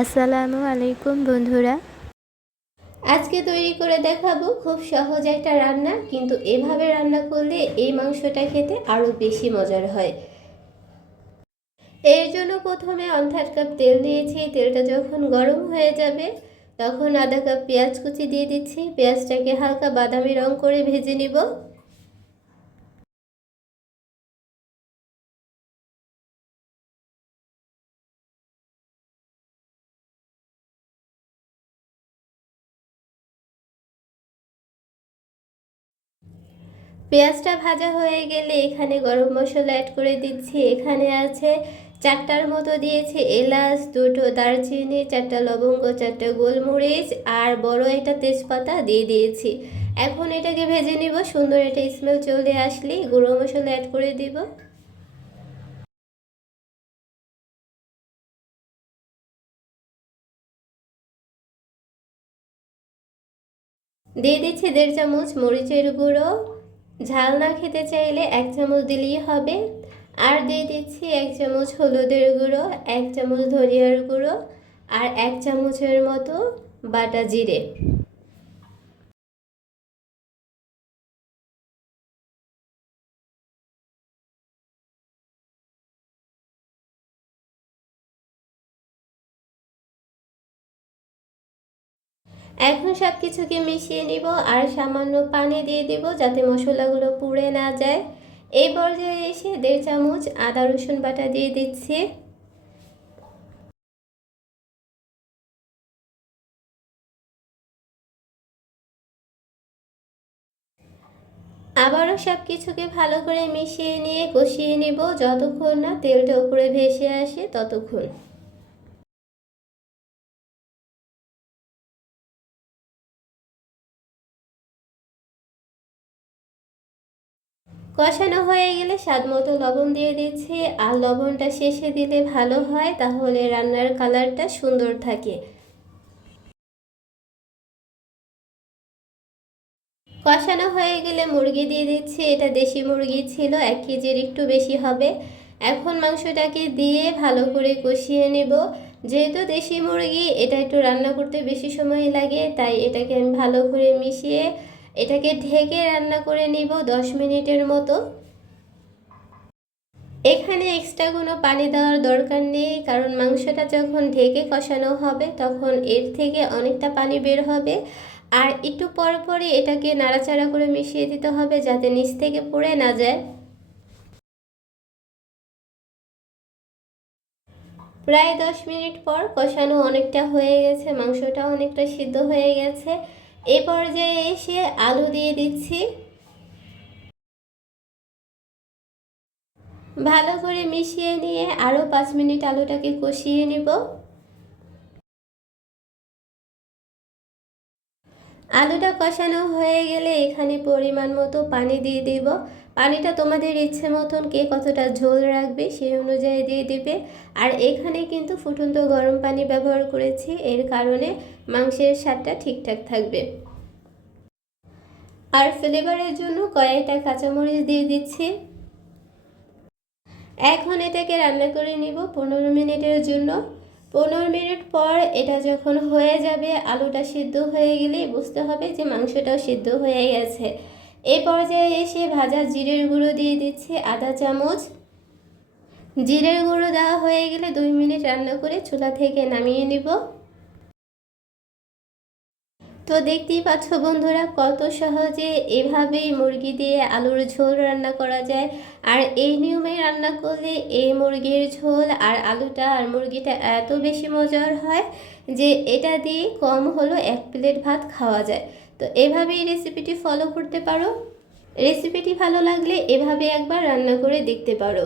আসসালামু আলাইকুম বন্ধুরা। আজকে তৈরি করে দেখাবো খুব সহজ একটা রান্না, কিন্তু এভাবে রান্না করলে এই মাংসটা খেতে আরও বেশি মজার হয়। এর জন্য প্রথমে 1/2 কাপ তেল দিয়েছি। তেলটা যখন গরম হয়ে যাবে তখন আধা কাপ পেঁয়াজ কুচি দিয়ে দিচ্ছি। পেঁয়াজটাকে হালকা বাদামি রং করে ভেজে নিব। পেঁয়াজটা ভাজা হয়ে গেলে এখানে গরম মশলা অ্যাড করে দিচ্ছি। এখানে আছে 4টার মতো দিয়েছি এলাচ, 2টো দারচিনি, 4টা লবঙ্গ, 4টা গোলমরিচ আর বড় একটা তেজপাতা দিয়ে দিয়েছি। এখন এটাকে ভেজে নিব। সুন্দর একটা স্মেল চলে আসলেই গুঁড়ো মশলা অ্যাড করে দিব। দিয়ে দিচ্ছি 1.5 চামচ মরিচের গুঁড়ো। ঝাল না খেতে চাইলে 1 চামচ দিলেই হবে। আর দিয়ে দিচ্ছি 1 চামচ হলুদের গুঁড়ো, 1 চামচ ধনিয়ার গুঁড়ো আর 1 চামচের মতো বাটা জিরে। এখন সব কিছুকে মিশিয়ে নিব আর সামান্য পানি দিয়ে দিব যাতে মশলাগুলো পুড়ে না যায়। এই পর্যায়ে এসে 1.5 চামচ আদা রসুন বাটা দিয়ে দিচ্ছি। আবারও সব কিছুকে ভালো করে মিশিয়ে নিয়ে কষিয়ে নিব যতক্ষণ না তেলটা উপরে ভেসে আসে ততক্ষণ। কষানো হয়ে গেলে স্বাদ মতো লবণ দিয়ে দিচ্ছি। আর লবণটা শেষে দিলে ভালো হয়, তাহলে রান্নার কালারটা সুন্দর থাকে। কষানো হয়ে গেলে মুরগি দিয়ে দিচ্ছি। এটা দেশি মুরগি ছিল, 1 কেজির একটু বেশি হবে। এখন মাংসটাকে দিয়ে ভালো করে কষিয়ে নেব। যেহেতু দেশি মুরগি, এটা একটু রান্না করতে বেশি সময় লাগে, তাই এটাকে আমি ভালো করে মিশিয়ে এটাকে ঢেকে রান্না করে নিব 10 মিনিটের মতো। এখানে এক্সট্রা কোনো পানি দেওয়ার দরকার নেই, কারণ মাংসটা যখন ঢেকে কষানো হবে তখন এর থেকে অনেকটা পানি বের হবে। আর একটু পর পরই এটাকে নাড়াচাড়া করে মিশিয়ে দিতে হবে যাতে নিচ থেকে পুড়ে না যায়। প্রায় 10 মিনিট পর কষানো অনেকটা হয়ে গেছে, মাংসটা অনেকটা সিদ্ধ হয়ে গেছে। এই পর্যায়ে এসে আলু দিয়ে দিচ্ছি। ভালো করে মিশিয়ে নিয়ে আরও 5 মিনিট আলুটাকে কষিয়ে নিব। আলুটা কষানো হয়ে গেলে এখানে পরিমাণ মতো পানি দিয়ে দেব। পানিটা তোমাদের ইচ্ছে মতন কে কতটা ঝোল রাখবে সেই অনুযায়ী দিয়ে দিবে। আর এখানে কিন্তু ফুটন্ত গরম পানি ব্যবহার করেছি, এর কারণে মাংসের স্বাদটা ঠিকঠাক থাকবে। আর ফ্লেভারের জন্য কয়েকটা কাঁচামরিচ দিয়ে দিচ্ছি। এখন এটাকে রান্না করে নিব 15 মিনিটের জন্য। 15 মিনিট পর এটা যখন হয়ে যাবে, আলুটা সিদ্ধ হয়ে গেলেই বুঝতে হবে যে মাংসটাও সিদ্ধ হয়ে গেছে। এই পর্যায়ে এসে ভাজা জিরের গুঁড়ো দিয়ে দিচ্ছি আধা চামচ। জিরের গুঁড়ো দেওয়া হয়ে গেলে 2 মিনিট রান্না করে চুলা থেকে নামিয়ে নিব। তো দেখতেই পাচ্ছ বন্ধুরা, কত সহজে এভাবেই মুরগি দিয়ে আলুর ঝোল রান্না করা যায়। আর এই নিয়মে রান্না করলে এই মুরগির ঝোল আর আলুটা আর মুরগিটা এত বেশি মজার হয় যে এটা দিয়ে কম হলো 1 প্লেট ভাত খাওয়া যায়। তো এভাবেই রেসিপিটি ফলো করতে পারো। রেসিপিটি ভালো লাগলে এভাবে একবার রান্না করে দেখতে পারো।